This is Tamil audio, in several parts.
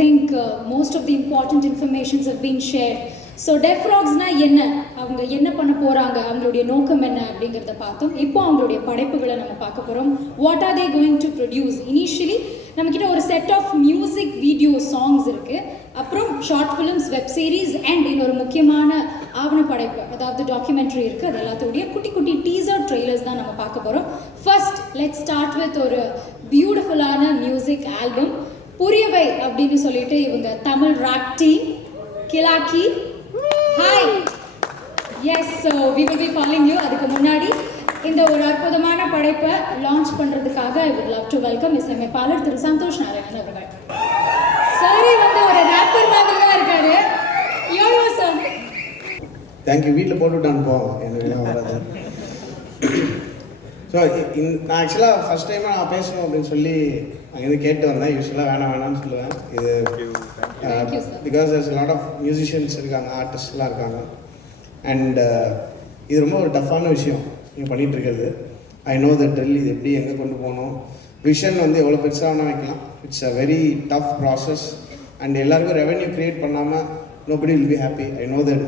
think most of the important informations have been shared. So def ராக்ஸ்னா என்ன, அவங்க என்ன பண்ண போகிறாங்க, அவங்களுடைய நோக்கம் என்ன அப்படிங்கிறத பார்த்தோம். இப்போ அவங்களுடைய படைப்புகளை நம்ம பார்க்க போகிறோம். What are they going to produce? Initially நம்மக்கிட்ட ஒரு set of music video songs இருக்குது, அப்புறம் short films, web series and இன்னொரு முக்கியமான ஆவண படைப்பு, அதாவது டாக்குமெண்ட்ரி இருக்குது. அது எல்லாத்தோடைய குட்டி குட்டி டீசர் ட்ரெய்லர்ஸ் தான் நம்ம பார்க்க போகிறோம். ஃபர்ஸ்ட் லெட்ஸ் ஸ்டார்ட் வித் ஒரு பியூட்டிஃபுல்லான மியூசிக் ஆல்பம் புரியவை அப்படின்னு சொல்லிட்டு இவங்க தமிழ் ராப் டீம் கிலாக்கி. Hi, yes, so we will be calling you. அதுக்கு முன்னாடி இந்த ஒரு அற்புதமான படைப்பை லான்ச் பண்ணுறதுக்காக I would love to welcome இசையமைப்பாளர் திரு சந்தோஷ் நாராயணன் அவர்கள். சாரி, வந்து ஒரு ரேப்பர் மாதிரி தான் இருக்காரு. YoYo sir, thank you. வீட்டில் போட்டுவிட்டான்னு போவோம், எனக்கு வராது. ஸோ நான் ஆக்சுவலாக ஃபஸ்ட் டைமாக நான் பேசணும் அப்படின்னு சொல்லி அங்கேருந்து கேட்டு வந்தேன். யூஸ்வலாக வேணாம்னு சொல்லுவேன். இது because there's a lot of musicians இருக்காங்க, ஆர்டிஸ்ட்லாம் இருக்காங்க. அண்ட் இது ரொம்ப ஒரு டஃப்பான விஷயம் நீங்கள் பண்ணிகிட்ருக்கிறது. I know the drill. இது எப்படி எங்கே கொண்டு போகணும், விஷன் வந்து எவ்வளோ பெருசாக வேணால் வைக்கலாம். It's a very tough process. And எல்லாருக்கும் ரெவென்யூ க்ரியேட் பண்ணாமல் nobody will be happy. I know that.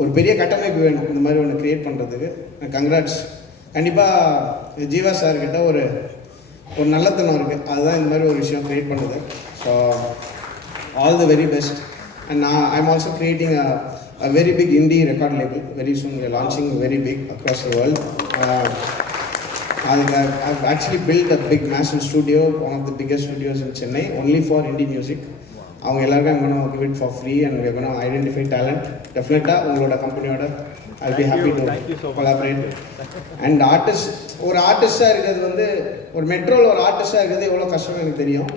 ஒரு பெரிய கட்டமைப்பு வேணும் இந்த மாதிரி ஒன்று க்ரியேட் பண்ணுறதுக்கு. கங்க்ராட்ஸ். கண்டிப்பாக ஜீவா சார்கிட்ட ஒரு நல்லத்தனம் இருக்குது, அதுதான் இந்த மாதிரி ஒரு விஷயம் க்ரியேட் பண்ணுது. So all the very best. And I'm also creating a very big indie record label. Very soon we are launching very big across the world. I've actually built a big massive studio, one of the biggest studios in Chennai, only for indie music. அவங்க எல்லாருக்கும் I'm going to give it for free and we're going to identify talent. டெஃபினட்டாக உங்களோட கம்பெனியோட I'll be happy to collaborate. And artist, ஒரு ஆர்டிஸ்டாக இருக்கிறது வந்து ஒரு மெட்ரோவில் ஒரு ஆர்டிஸ்டாக இருக்கிறது எவ்வளோ கஷ்டம்னு எனக்கு தெரியும்.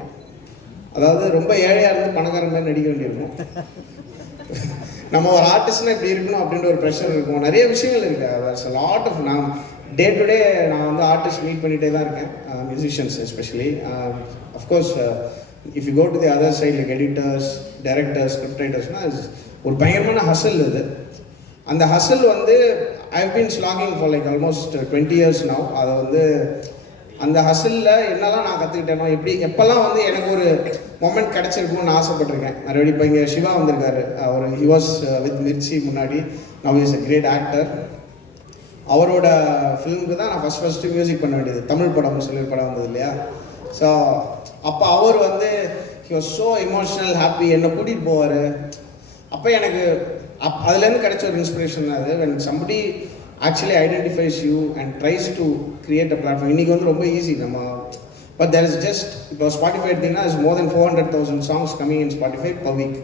அதாவது ரொம்ப ஏழையாக இருந்து பணக்காரன் மாதிரி நடிக்க வேண்டியிருக்கும். நம்ம ஒரு ஆர்டிஸ்ட்னா இப்படி இருக்கணும் அப்படின்ற ஒரு ப்ரெஷர் இருக்கும். நிறைய விஷயங்கள் இருக்குது. லாட் ஆஃப் நான் டே டு டே நான் வந்து ஆர்டிஸ்ட் மீட் பண்ணிகிட்டே தான் இருக்கேன், musicians especially. Of course if you go to the other side like editors, directors, script ரைட்டர்ஸ்னால் ஒரு பயங்கரமான ஹசல் இது. அந்த ஹசல் வந்து I've been slogging for like almost 20 years now. அதை வந்து அந்த ஹசலில் என்னெல்லாம் நான் கற்றுக்கிட்டேனோ, எப்போல்லாம் வந்து எனக்கு ஒரு மொமெண்ட் கிடச்சிருக்கும்னு ஆசைப்பட்டிருக்கேன். மறுபடியும் இப்போ இங்கே சிவா வந்திருக்காரு. அவர் ஹி வாஸ் வித் மிர்ச்சி முன்னாடி. Now is a great actor. அவரோட ஃபிலிமுக்கு தான் நான் ஃபஸ்ட்டு மியூசிக் பண்ண வேண்டியது. தமிழ் படம்னு சொல்லி ஒரு படம் வந்தது இல்லையா? ஸோ அப்போ அவர் வந்து he was so emotional, happy, என்னை கூட்டிகிட்டு போவார். அப்போ எனக்கு அதுலேருந்து கிடைச்ச ஒரு இன்ஸ்பிரேஷன் தான் அது. when somebody actually identifies you and tries to create a platform. இன்றைக்கி வந்து ரொம்ப ஈஸி நம்ம, பட் there is just, இப்போ ஸ்பாட்டிஃபை எடுத்திங்கன்னா is more than 400,000 songs coming in Spotify per week.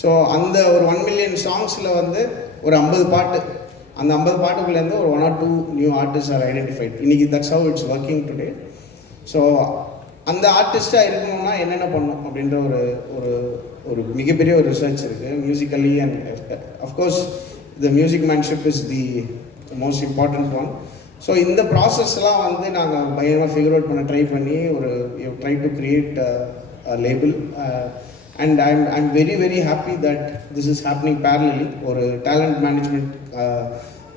So அந்த ஒரு 1 million சாங்ஸில் வந்து ஒரு 50 பாட்டு, அந்த 50 பாட்டுக்குள்ளேருந்து ஒரு 1 or 2 new artist are identified. இன்றைக்கி that's how it's working today. So அந்த ஆர்டிஸ்ட்டாக இருக்கணும்னா என்னென்ன பண்ணணும் அப்படின்ற ஒரு மிகப்பெரிய ஒரு ரிசர்ச் இருக்குது musically. And of course the musicianship is the most important one. So இந்த ப்ராசஸ்லாம் வந்து நாங்கள் பயங்கரமாக ஃபிகர் அவுட் பண்ண ட்ரை பண்ணி try to create label. And I'm very very happy that this is happening parallelly. ஒரு டேலண்ட் மேனேஜ்மெண்ட்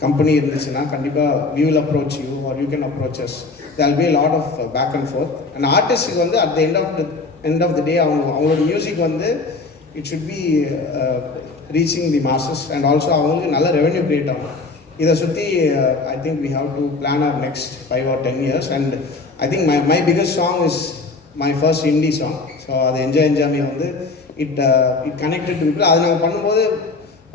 கம்பெனி இருந்துச்சுன்னா கண்டிப்பாக we will approach you or you can approach us. there will be a lot of back and forth. and ஆர்டிஸ்ட்டுக்கு வந்து at the end of the day அவங்களோட மியூசிக் வந்து it should be reaching the masses and also அவங்களுக்கு நல்ல ரெவென்யூ க்ரியேட் ஆகும். இதை சுற்றி I think we have to plan our next 5 or 10 years. and I think my biggest song is my first indie song. So அது என்ஜாய் வந்து it connected to people. அது நாங்கள் பண்ணும்போது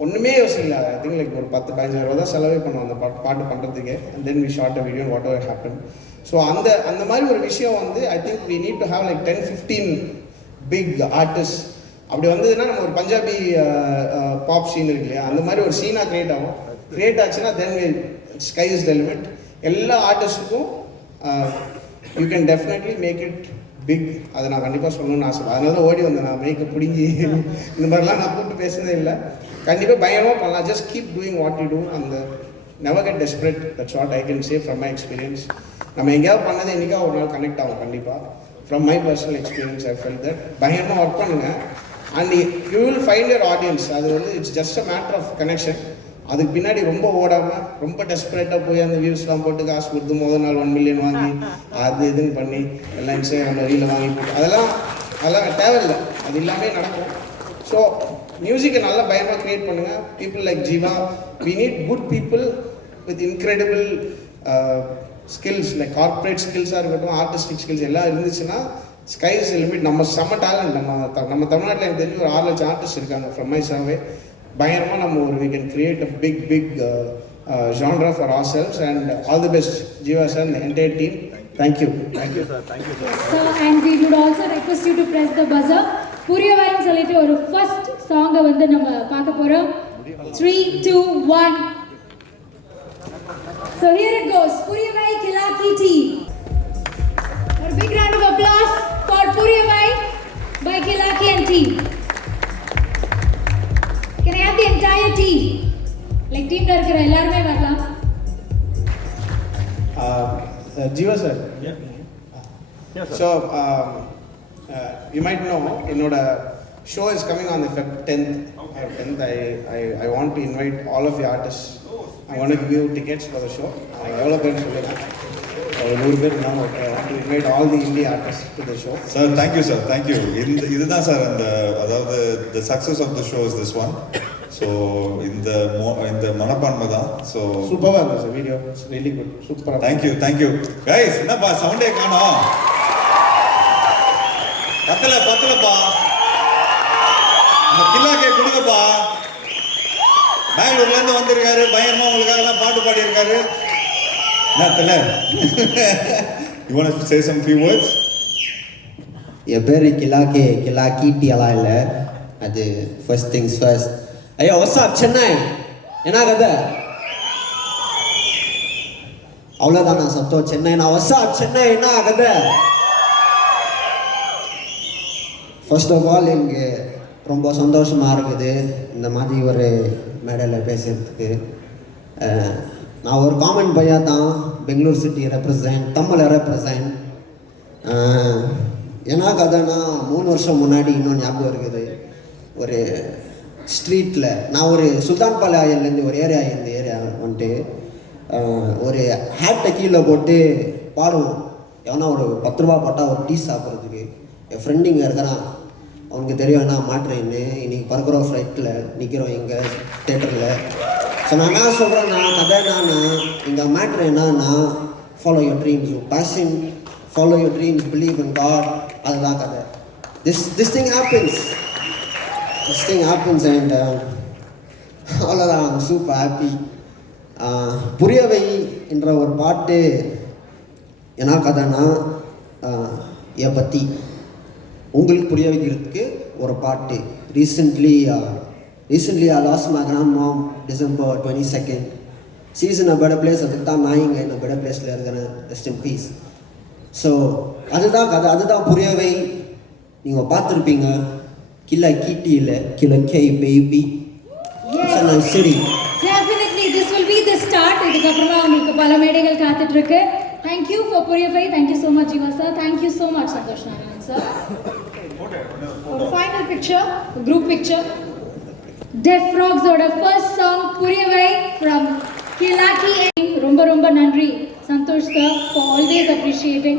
ஒன்றுமே யோசிக்கல. ஐ திங்க் லைக் ஒரு 10-15 ரூபா தான் செலவே பண்ணோம் அந்த பாட்டு பண்ணுறதுக்கு. And then we shot a video whatever happen. So அந்த மாதிரி ஒரு விஷயம் வந்து I think we need to have like 10-15 big artist. அப்படி வந்ததுன்னா நம்ம ஒரு பஞ்சாபி பாப் சீன் இருக்கு இல்லையா, அந்த மாதிரி ஒரு சீனாக க்ரியேட் ஆச்சுன்னா then sky is the limit. எல்லா ஆர்டிஸ்ட்டுக்கும் you can definitely make it big. அதை நான் கண்டிப்பாக சொல்லணும்னு ஆசை. அதனால தான் ஓடி வந்தேன். நான் மேக்கப் பிடிங்கி இந்த மாதிரிலாம் நான் கூப்பிட்டு பேசுனதே இல்லை. கண்டிப்பாக பயங்கரமாக பண்ணலாம். Just keep doing what you do. அந்த never get desperate. That's what I can say from my experience. நம்ம எங்கேயாவது பண்ணது என்றைக்கா ஒரு நாள் கனெக்ட் ஆகும் கண்டிப்பாக. From my personal experience I feel that. பயங்கரமாக ஒர்க் பண்ணுங்கள் and you will find your audience. அது வந்து it's just a matter of connection. அதுக்கு பின்னாடி ரொம்ப ஓடாமல் ரொம்ப டெஸ்பரேட்டாக போய் அந்த வியூஸ்லாம் போட்டு காசு கொடுத்து முதல் நாள் 1 million வாங்கி அது இதுன்னு பண்ணி எல்லாம் இன்ஸ்டாகிராமில் ரீலில் வாங்கி போட்டு அதெல்லாம் தேவையில்லை. அது எல்லாமே நடக்கும். ஸோ மியூசிக்கை நல்லா பயமாக க்ரியேட் பண்ணுங்கள். People like Jeeva, we need good people with incredible skills, like corporate ஸ்கில்ஸாக இருக்கட்டும், ஆர்டிஸ்டிக் ஸ்கில்ஸ் எல்லாம் இருந்துச்சுன்னா ஸ்கை இஸ் லிமிட். நம்ம செம்ம டேலண்ட். நம்ம தமிழ்நாட்டில் எனக்கு தெரிஞ்சு ஒரு 6 லட்சம் ஆர்டிஸ்ட் இருக்காங்க ஃப்ரம் மை சர்வே. பயங்கரமாக நம்ம ஒரு we can create a big genre for ourselves, and all the best Jiva sir and the entire team. Thank you sir. So and we would also request you to press the buzzer. புரியவைன்னு சொல்லிட்டு ஒரு ஃபர்ஸ்ட் சாங்கை வந்து நம்ம பார்க்க போறோம். 3, 2, 1. So here it goes. புரியவை கிலாக்கி team. A big round of applause for Puriyavai by Kilaki and team. Can I have the entire team? Like team la irukra ellarume varala. Jiva sir. Yeah, sir. So you might know enoda show is coming on the 10th. Okay. 10th I want to invite all of the artists. I want to give you tickets for the show. எவ்வளோ பேர் சொல்லுங்கள், ஒரு 100 பேர் நான் want to invite all the indie artists to the show. Sir thank you sir, thank you. இதுதான் சார் அந்த, அதாவது the success of the show is this one. So இந்த மனப்பான்மை தான். ஸோ சூப்பராக இருந்துச்சு sir video, it's really good, சூப்பராக. Thank you guys. என்னப்பா சவுண்டே காணோம், பத்தலப்பா, நம்ம கில்லாக்கே கொடுங்கப்பா. பெங்களூர்லேருந்து வந்திருக்காரு, பயங்கரமா உங்களுக்காக பாட்டு பாடியிருக்காரு. என்ன you want to say some few words? என் பேர் கிலாக்கீட்டி எல்லாம் இல்லை, அது ஃபர்ஸ்ட் திங்ஸ் ஃபர்ஸ்ட். ஐயோ வாட்ஸ்அப் சென்னை, என்ன கதை? அவ்வளோதான் நான் சத்தம் சென்னை. நான் வாட்ஸ்அப் சென்னை, என்ன கதை? ஃபர்ஸ்ட் ஆஃப் ஆல் எனக்கு ரொம்ப சந்தோஷமாக இருக்குது இந்த மாதிரி ஒரு மேடையில் பேசுகிறதுக்கு. நான் ஒரு காமன் பையன் தான், பெங்களூர் சிட்டி ரெப்ரசன்ட், தமிழை ரெப்ரசன்ட். என்ன கதைன்னா 3 வருஷம் முன்னாடி இன்னும் ஞாபகம் இருக்குது. ஒரு ஸ்ட்ரீட்டில் நான் ஒரு சுல்தான் பாளையம்லேருந்து ஒரு இந்த ஏரியா வந்துட்டு ஒரு ஹேட்டை கீழே போட்டு பாடுவோம். எவனா ஒரு 10 ரூபா போட்டால் ஒரு டீ சாப்பிட்றதுக்கு. என் ஃப்ரெண்டு இங்கே இருக்கிறான், அவனுக்கு தெரியும் என்ன மாட்டுறேன்னு. இன்றைக்கி பறக்கிற ஃப்ளைட்டில் நிற்கிறோம் இங்கே தேட்டரில். ஸோ நான் என்ன சொல்கிறேன்னா, கதை என்னன்னா, இங்கே மேட்ரு என்னன்னா, follow your dreams, you passion, follow your dreams, believe in God. அதுதான் கதை. திஸ் திங் ஹேப்பன்ஸ் அண்ட் அவ்வளோதான். I'm super happy. புரியவை என்ற ஒரு பாட்டு என்ன கதைன்னா, என் பற்றி உங்களுக்கு புரிய வைக்கிறதுக்கு ஒரு பாட்டு. Recently I lost my grandmom December 22nd. She's in a better place. அதுக்கு தான் நான் இங்கே in a better placeல இருக்கிறேன். Rest in peace. ஸோ அதுதான் கதை, அதுதான் புரியவை. நீங்கள் பார்த்துருப்பீங்க. கிலாக்கீட்டி இல்லை, கிலக்கை பேபி. சரி, Definitely this will be the start. இதுக்கப்புறமா உங்களுக்கு பல மேடைகள் காத்துட்டு இருக்கு. Thank you for Puriyavai. Thank you so much Jiva sir. Thank you so much Santosh Narayan sir. Final picture, group picture. Deaf Frogs ஓட first song Puriyavai from Kilaki. ரொம்ப நன்றி Santhosh sir for always appreciating